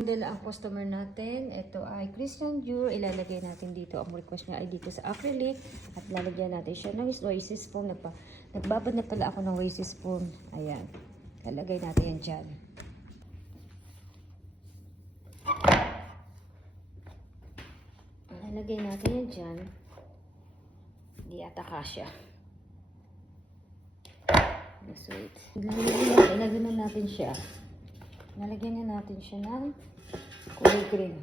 Dala ang customer natin. Ito ay Christian Dior. Ilalagay natin dito. Ang request niya ay dito sa acrylic. At lalagyan natin siya ng oasis foam. Nagbabad na pala ako ng oasis foam. Ayan. Lalagay natin yan dyan. Lalagay natin yan dyan. Hindi ata kasya. So, ilagyan na natin siya. Nalagyan na natin siya ng kulay green.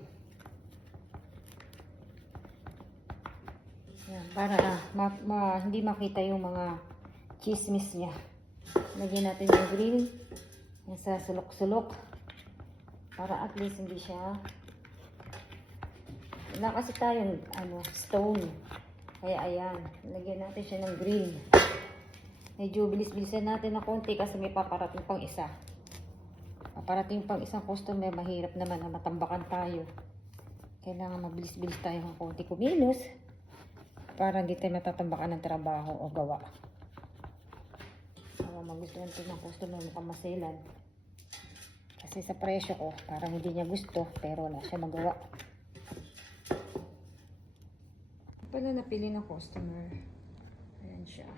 Yan, para hindi makita yung mga chismis niya. Lagyan natin yung green sa sulok-sulok para at least hindi siya wala kasi tayong stone. Kaya ayan, lagyan natin siya ng green. Medyo bilis-bilisan natin na konti kasi may paparating pang isa. Paparating pang isang customer, mahirap naman na matambakan tayo. Kailangan mabilis-bilis tayo ng konti kumilos para hindi tayo matatambakan ng trabaho o gawa. Para magustuhan ito ng customer mukhang maselan. Kasi sa presyo ko, parang hindi niya gusto pero wala siya magawa. Pala napili ng customer. Ayan siya.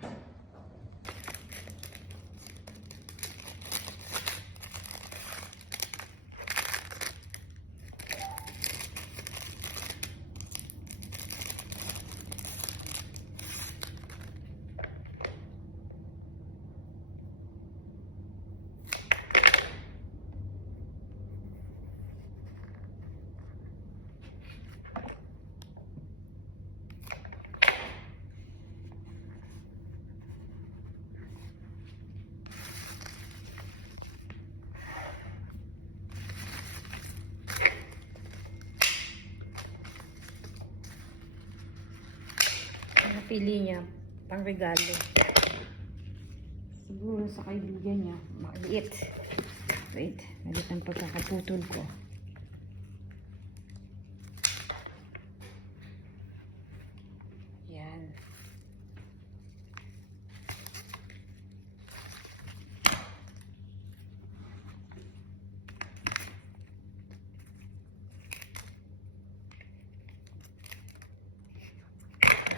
Napili niya pang regalo. Siguro sa kaibigan niya, maliit. Wait, maliit ang pagkakaputol ko. Yan.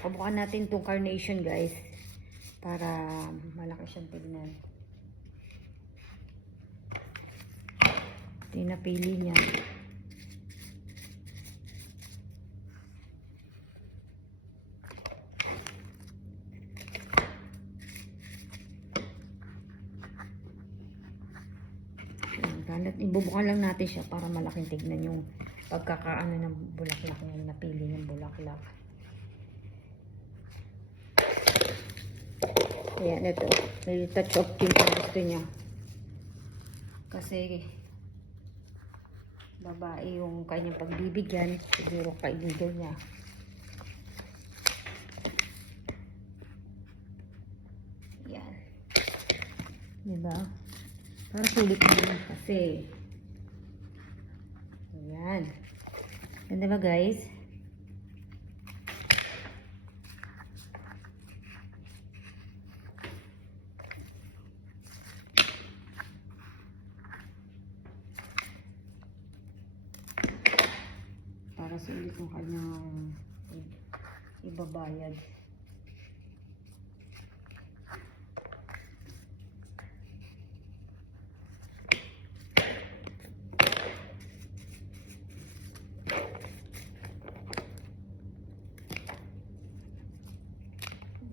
Pabukan natin itong carnation guys para malaki siyang tignan. Ito yung napili niya. Ibubukan lang natin siya para malaking tignan yung pagkakaano ng bulaklak na napili ng bulaklak. Ayan, ito. May touch of pink na gusto niya. Kasi babae yung kanyang pagbibigyan. Siguro kaibigan niya. Ayan. Diba? Para sulit naman kasi. Ayan. Ganda ba guys? Para sulit yung kanyang ibabayad.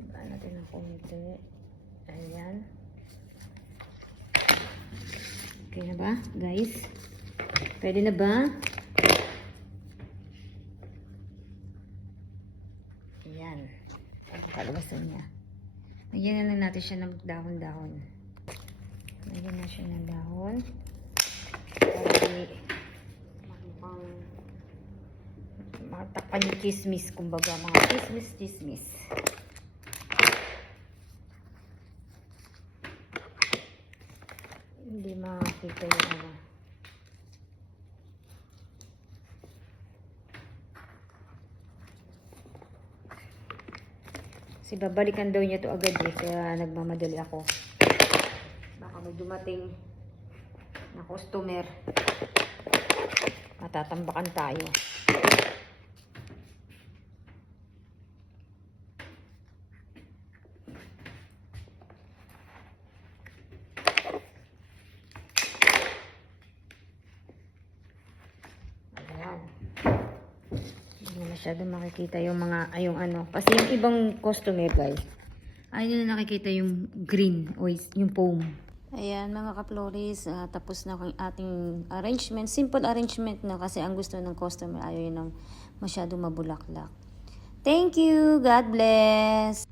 Baan natin ng konti. Ayan. Okay na ba, guys? Pwede na ba? Ayan. Ang kalabasan niya. Lagyan na lang natin siya ng dahon-dahon. Lagyan na siya ng dahon. Para matakpan yung chismis. Kumbaga, mga chismis. Hindi makakita yung ano. Kasi babalikan daw niya to agad eh, kaya nagmamadali ako. Baka may dumating na customer. Magtatambakan tayo. Ayan. Hindi masyado makikita yung mga, yung ano. Kasi yung ibang customer guys, ayun na nakikita yung green o yung foam. Ayan mga ka-floris, tapos na ang ating arrangement. Simple arrangement na kasi ang gusto ng customer ayaw yun ng masyado mabulaklak. Thank you! God bless!